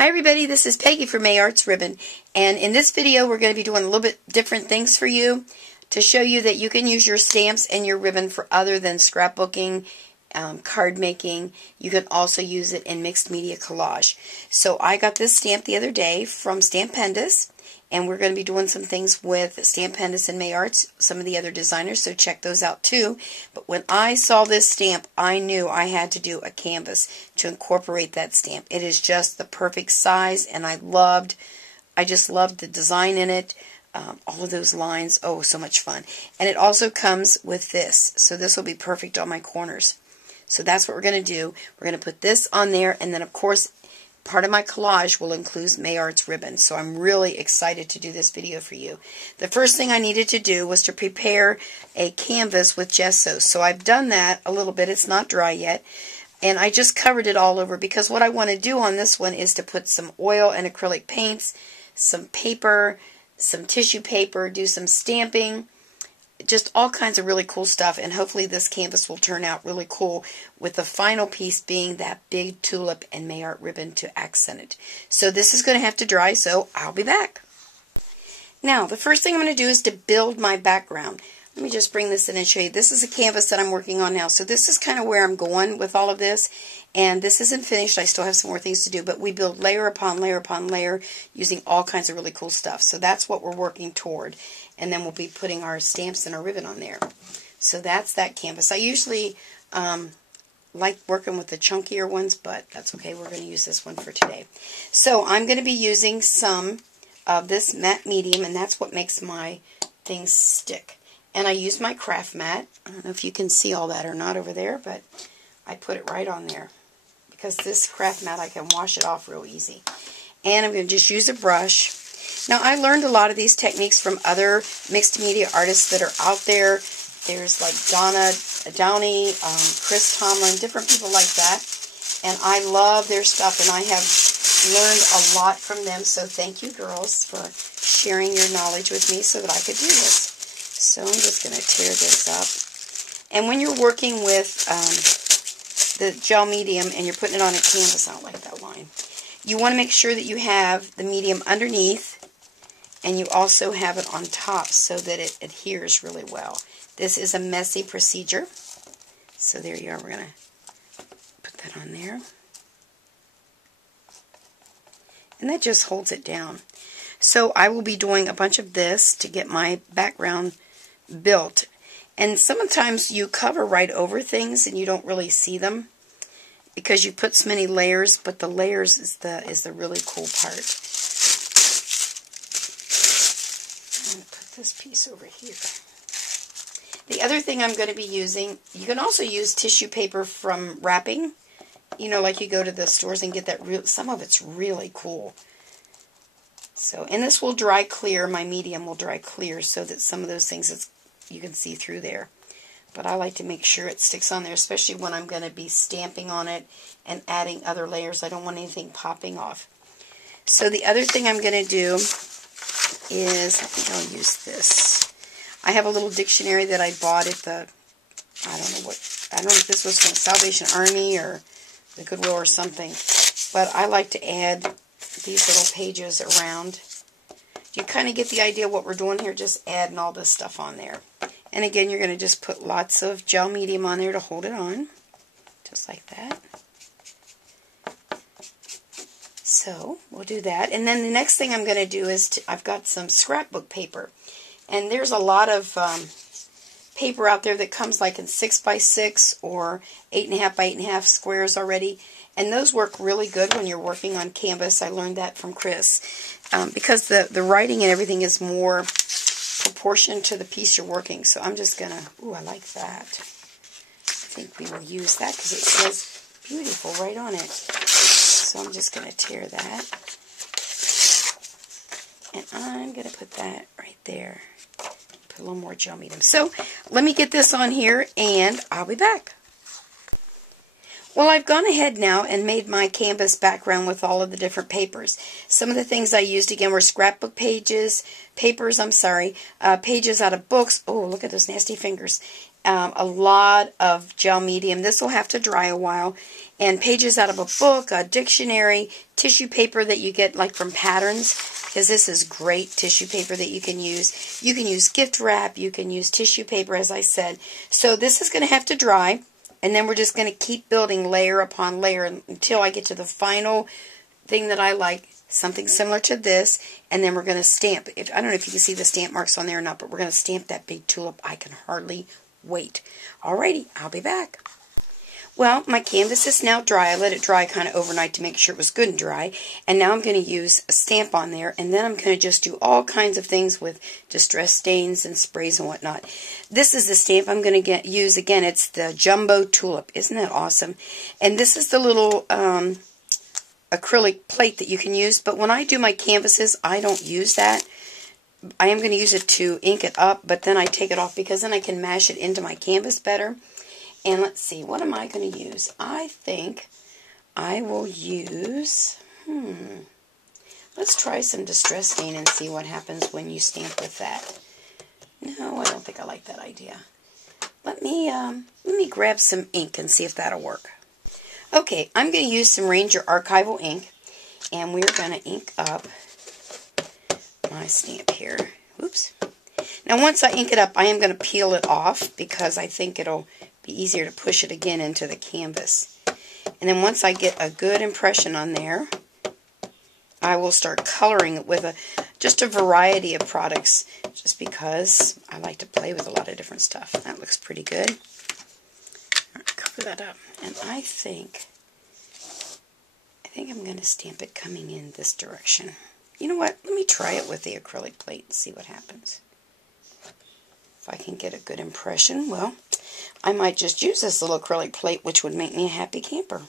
Hi everybody, this is Peggy from Arts Ribbon, and in this video we're going to be doing a little bit different things for you to show you that you can use your stamps and your ribbon for other than scrapbooking, card making. You can also use it in mixed media collage. So I got this stamp the other day from Stampendous, and we're going to be doing some things with Stampendous and May Arts, some of the other designers, so check those out too. But when I saw this stamp, I knew I had to do a canvas to incorporate that stamp. It is just the perfect size, and I just loved the design in it. All of those lines, oh, so much fun. And it also comes with this, so this will be perfect on my corners. So that's what we're going to do. We're going to put this on there, and then of course part of my collage will include May Arts ribbon, so I'm really excited to do this video for you. The first thing I needed to do was to prepare a canvas with gesso. So I've done that a little bit. It's not dry yet, and I just covered it all over because what I want to do on this one is to put some oil and acrylic paints, some paper, some tissue paper, do some stamping, just all kinds of really cool stuff, and hopefully this canvas will turn out really cool with the final piece being that big tulip and May Art ribbon to accent it. So this is going to have to dry, so I'll be back. Now, the first thing I'm going to do is to build my background. Let me just bring this in and show you. This is a canvas that I'm working on now, so this is kind of where I'm going with all of this. And this isn't finished. I still have some more things to do, but we build layer upon layer upon layer using all kinds of really cool stuff. So that's what we're working toward. And then we'll be putting our stamps and our ribbon on there. So that's that canvas. I usually like working with the chunkier ones, but that's okay. We're going to use this one for today. So I'm going to be using some of this matte medium, and that's what makes my things stick. And I use my craft mat. I don't know if you can see all that or not over there, but I put it right on there. Because this craft mat, I can wash it off real easy. And I'm going to just use a brush. Now, I learned a lot of these techniques from other mixed media artists that are out there. There's like Donna Downey, Chris Tomlin, different people like that. And I love their stuff, and I have learned a lot from them. So thank you, girls, for sharing your knowledge with me so that I could do this. So I'm just going to tear this up. And when you're working with the gel medium and you're putting it on a canvas, I don't like that line. You want to make sure that you have the medium underneath and you also have it on top so that it adheres really well. This is a messy procedure. So there you are. We're going to put that on there. And that just holds it down. So I will be doing a bunch of this to get my background built. And sometimes you cover right over things and you don't really see them because you put so many layers, but the layers is the really cool part. I'm going to put this piece over here. The other thing I'm going to be using, you can also use tissue paper from wrapping. You know, like you go to the stores and get that some of it's really cool. So, and this will dry clear, my medium will dry clear so that some of those things you can see through there. But I like to make sure it sticks on there, especially when I'm going to be stamping on it and adding other layers. I don't want anything popping off. So the other thing I'm going to do is, I think I'll use this. I have a little dictionary that I bought at the, I don't know if this was from Salvation Army or the Goodwill or something. But I like to add these little pages around. You kind of get the idea what we're doing here, just adding all this stuff on there. And again, you're going to just put lots of gel medium on there to hold it on, just like that. So we'll do that. And then the next thing I'm going to do is, I've got some scrapbook paper. And there's a lot of paper out there that comes like in 6x6 or 8.5x8.5 squares already. And those work really good when you're working on canvas. I learned that from Chris. Because the writing and everything is more proportioned to the piece you're working. So I'm just going to, ooh, I like that. I think we will use that because it says beautiful right on it. So I'm just going to tear that. And I'm going to put that right there. Put a little more gel medium. So let me get this on here and I'll be back. Well, I've gone ahead now and made my canvas background with all of the different papers. Some of the things I used, again, were scrapbook pages out of books. Oh, look at those nasty fingers. a lot of gel medium. This will have to dry a while. And pages out of a book, a dictionary, tissue paper that you get like from Patterns, because this is great tissue paper that you can use. You can use gift wrap, you can use tissue paper, as I said. So this is going to have to dry, and then we're just going to keep building layer upon layer until I get to the final thing that I like, something similar to this, and then we're going to stamp. I don't know if you can see the stamp marks on there or not, but we're going to stamp that big tulip. I can hardly wait. Alrighty, I'll be back. Well, my canvas is now dry. I let it dry kind of overnight to make sure it was good and dry. And now I'm going to use a stamp on there, and then I'm going to just do all kinds of things with distress stains and sprays and whatnot. This is the stamp I'm going to use again. It's the Jumbo Tulip. Isn't that awesome? And this is the little acrylic plate that you can use. But when I do my canvases, I don't use that. I am going to use it to ink it up, but then I take it off because then I can mash it into my canvas better. And let's see, what am I going to use? I think I will use, let's try some distress stain and see what happens when you stamp with that. No, I don't think I like that idea. Let me grab some ink and see if that'll work. Okay, I'm going to use some Ranger Archival ink, and we're going to ink up my stamp here. Oops. Now once I ink it up, I am going to peel it off because I think it'll be easier to push it again into the canvas. And then once I get a good impression on there, I will start coloring it with just a variety of products, just because I like to play with a lot of different stuff. That looks pretty good. All right, cover that up. And I think I'm going to stamp it coming in this direction. You know what? Let me try it with the acrylic plate and see what happens. If I can get a good impression, well, I might just use this little acrylic plate, which would make me a happy camper.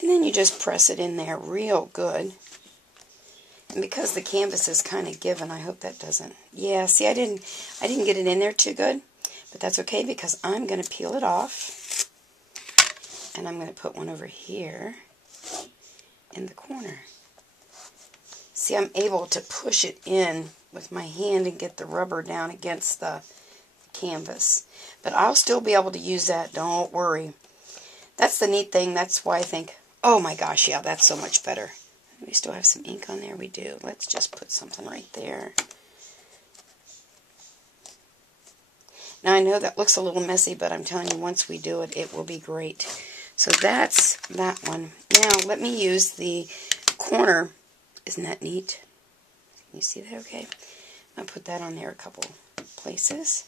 And then you just press it in there real good. And because the canvas is kind of given, I hope that doesn't... Yeah, see, I didn't get it in there too good. But that's okay because I'm going to peel it off. And I'm going to put one over here in the corner. See, I'm able to push it in with my hand and get the rubber down against the canvas. But I'll still be able to use that, don't worry. That's the neat thing. That's why I think, oh my gosh, yeah, that's so much better. We still have some ink on there. We do. Let's just put something right there. Now I know that looks a little messy, but I'm telling you, once we do it, it will be great. So that's that one. Now let me use the corner. Isn't that neat? Can you see that okay? I'll put that on there a couple places.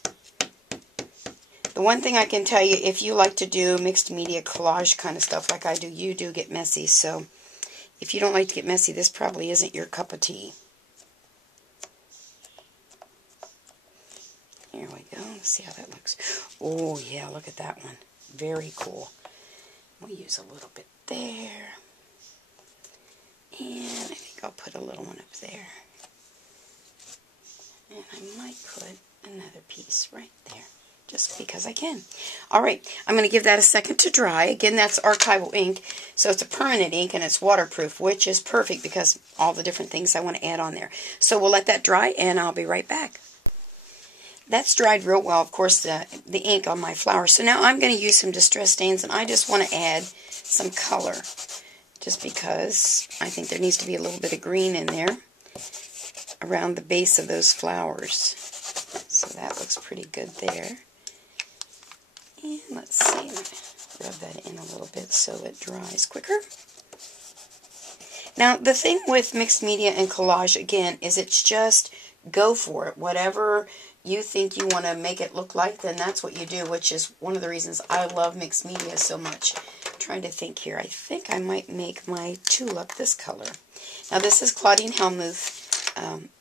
The one thing I can tell you, if you like to do mixed media collage kind of stuff like I do, you do get messy. So if you don't like to get messy, this probably isn't your cup of tea. Here we go. Let's see how that looks. Oh, yeah, look at that one. Very cool. We'll use a little bit there. And I think I'll put a little one up there. And I might put another piece right there, just because I can. Alright, I'm going to give that a second to dry. Again, that's archival ink, so it's a permanent ink and it's waterproof, which is perfect because all the different things I want to add on there. So we'll let that dry and I'll be right back. That's dried real well, of course, the ink on my flower. So now I'm going to use some distress stains, and I just want to add some color, just because I think there needs to be a little bit of green in there around the base of those flowers. So that looks pretty good there. And let's see, rub that in a little bit so it dries quicker. Now, the thing with mixed media and collage, again, is it's just go for it. Whatever you think you want to make it look like, then that's what you do, which is one of the reasons I love mixed media so much. I'm trying to think here. I think I might make my tulip this color. Now, this is Claudine Hellmuth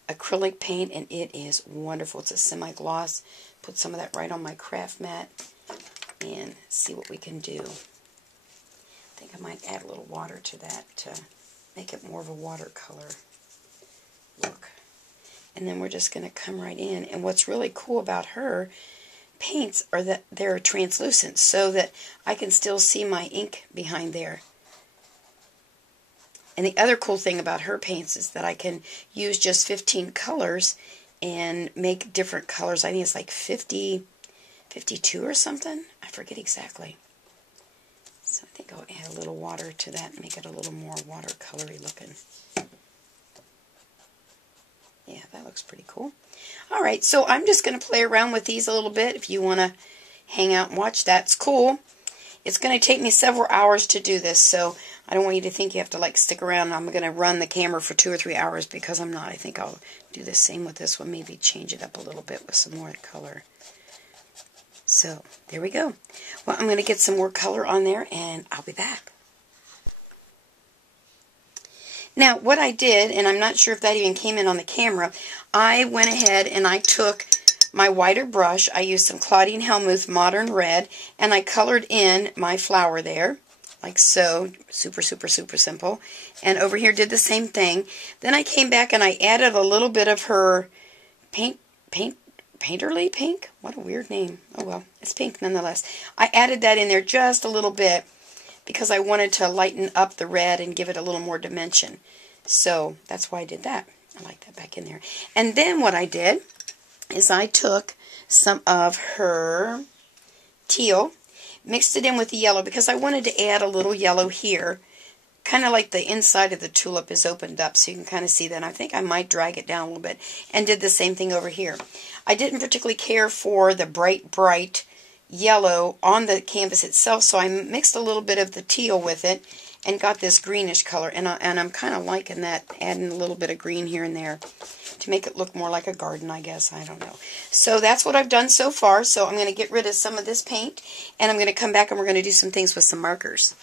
acrylic paint, and it is wonderful. It's a semi-gloss. Put some of that right on my craft mat and see what we can do. I think I might add a little water to that to make it more of a watercolor look. And then we're just going to come right in. And what's really cool about her paints are that they're translucent, so that I can still see my ink behind there. And the other cool thing about her paints is that I can use just 15 colors and make different colors. I think it's like 50 52 or something. I forget exactly. So I think I'll add a little water to that and make it a little more watercolory looking. Yeah, that looks pretty cool. Alright, so I'm just going to play around with these a little bit. If you want to hang out and watch, that's cool. It's going to take me several hours to do this, so I don't want you to think you have to like stick around. I'm going to run the camera for 2 or 3 hours because I'm not. I think I'll do the same with this one. Maybe change it up a little bit with some more color. So, there we go. Well, I'm going to get some more color on there, and I'll be back. Now, what I did, and I'm not sure if that even came in on the camera, I went ahead and I took my whiter brush. I used some Claudine Hellmuth Modern Red, and I colored in my flower there, like so. Super, super, super simple. And over here did the same thing. Then I came back and I added a little bit of her Painterly Pink? What a weird name. Oh well, it's pink nonetheless. I added that in there just a little bit because I wanted to lighten up the red and give it a little more dimension. So that's why I did that. I like that back in there. And then what I did is I took some of her teal, mixed it in with the yellow because I wanted to add a little yellow here, kind of like the inside of the tulip is opened up, so you can kind of see that. And I think I might drag it down a little bit, and did the same thing over here. I didn't particularly care for the bright yellow on the canvas itself, so I mixed a little bit of the teal with it and got this greenish color, and I'm kind of liking that, adding a little bit of green here and there to make it look more like a garden, I guess. I don't know. So that's what I've done so far. So I'm going to get rid of some of this paint, and I'm going to come back and we're going to do some things with some markers.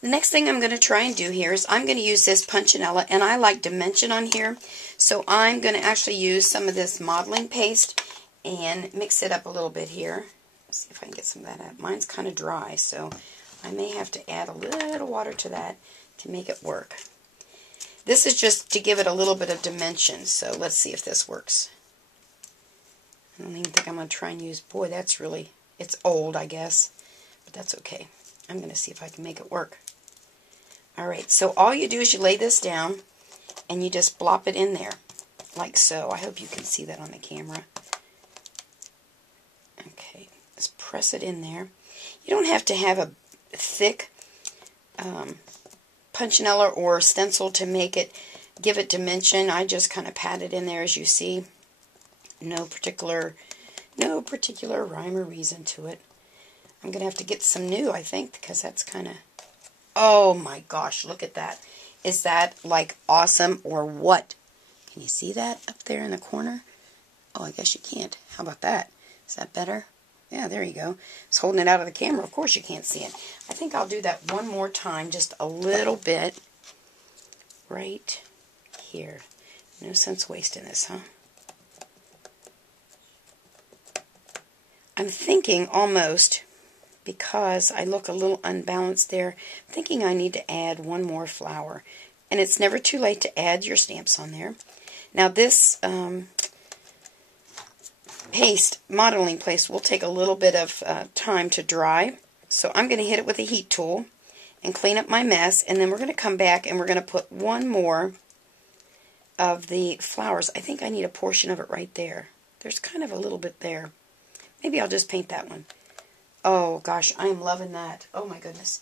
The next thing I'm going to try and do here is I'm going to use this Punchinella, and I like dimension on here, so I'm going to actually use some of this modeling paste and mix it up a little bit here. Let's see if I can get some of that out. Mine's kind of dry, so I may have to add a little water to that to make it work. This is just to give it a little bit of dimension, so let's see if this works. I don't even think I'm going to try and use, boy, that's really, it's old, I guess, but that's okay. I'm going to see if I can make it work. Alright, so all you do is you lay this down and you just blop it in there, like so. I hope you can see that on the camera. Okay, just press it in there. You don't have to have a thick Punchinella or stencil to make it, give it dimension. I just kind of pat it in there, as you see. No particular rhyme or reason to it. I'm going to have to get some new, I think, because that's kind of... Oh my gosh, look at that. Is that like awesome or what? Can you see that up there in the corner? Oh, I guess you can't. How about that? Is that better? Yeah, there you go. It's holding it out of the camera. Of course you can't see it. I think I'll do that one more time, just a little bit. Right here. No sense wasting this, huh? I'm thinking almost, because I look a little unbalanced there, thinking I need to add one more flower. And it's never too late to add your stamps on there. Now this paste, modeling paste, will take a little bit of time to dry. So I'm going to hit it with a heat tool and clean up my mess. And then we're going to come back and we're going to put one more of the flowers. I think I need a portion of it right there. There's kind of a little bit there. Maybe I'll just paint that one. Oh gosh, I am loving that. Oh my goodness.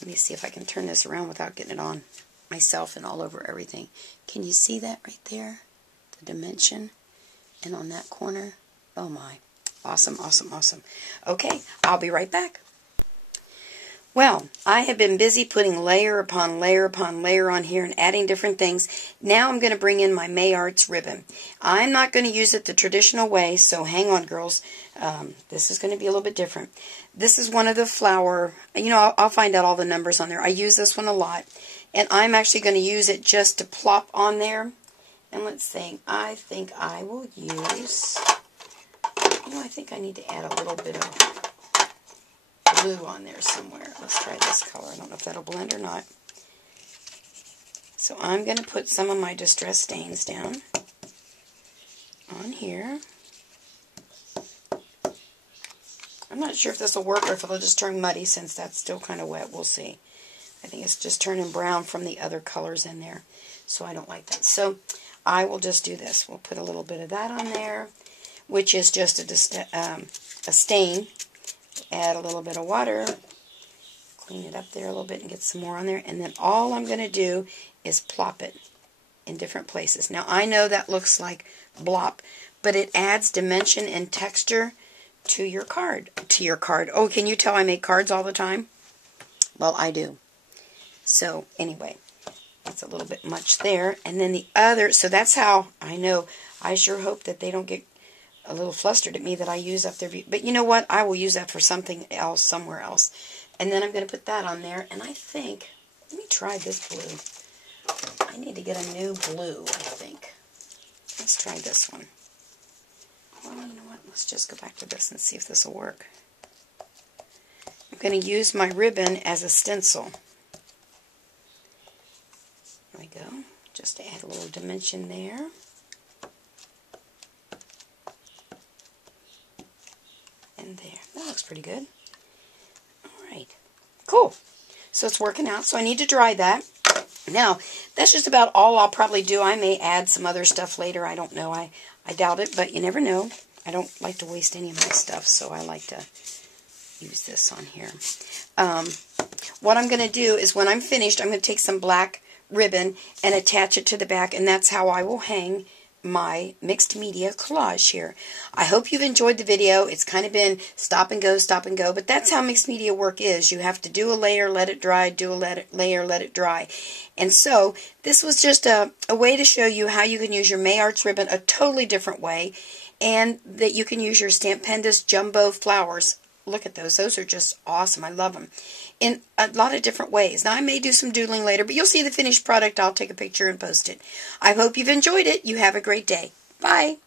Let me see if I can turn this around without getting it on myself and all over everything. Can you see that right there? The dimension. And on that corner. Oh my. Awesome, awesome, awesome. Okay, I'll be right back. Well, I have been busy putting layer upon layer upon layer on here and adding different things. Now I'm going to bring in my May Arts ribbon. I'm not going to use it the traditional way, so hang on, girls. This is going to be a little bit different. This is one of the flower, you know, I'll find out all the numbers on there. I use this one a lot, and I'm actually going to use it just to plop on there. And let's see, I think I will use, you know, I think I need to add a little bit of blue on there somewhere. Let's try this color. I don't know if that'll blend or not. So I'm going to put some of my distress stains down on here. I'm not sure if this will work or if it'll just turn muddy since that's still kind of wet. We'll see. I think it's just turning brown from the other colors in there, so I don't like that. So I will just do this. We'll put a little bit of that on there. which is just a stain. Add a little bit of water, clean it up there a little bit and get some more on there, and then all I'm going to do is plop it in different places. Now I know that looks like blop, but it adds dimension and texture to your card. Oh, can you tell I make cards all the time? Well, I do. So anyway, that's a little bit much there. And then the other, so that's how I know. I sure hope that they don't get a little flustered at me that I use up their, but you know what? I will use that for something else, somewhere else. And then I'm going to put that on there. And I think, let me try this blue. I need to get a new blue, I think. Let's try this one. Well, you know what? Let's just go back to this and see if this will work. I'm going to use my ribbon as a stencil. There we go. Just to add a little dimension there. And there. That looks pretty good. Alright. Cool. So it's working out. So I need to dry that. Now, that's just about all I'll probably do. I may add some other stuff later. I don't know. I doubt it, but you never know. I don't like to waste any of my stuff, so I like to use this on here. What I'm going to do is when I'm finished, I'm going to take some black ribbon and attach it to the back, and that's how I will hang my mixed media collage here. I hope you've enjoyed the video. It's kind of been stop and go, but that's how mixed media work is. You have to do a layer, let it dry, do a layer, let it dry. And so this was just a way to show you how you can use your May Arts ribbon a totally different way, and that you can use your Stampendous Jumbo flowers. Look at those. Those are just awesome. I love them. In a lot of different ways. Now, I may do some doodling later, but you'll see the finished product. I'll take a picture and post it. I hope you've enjoyed it. You have a great day. Bye.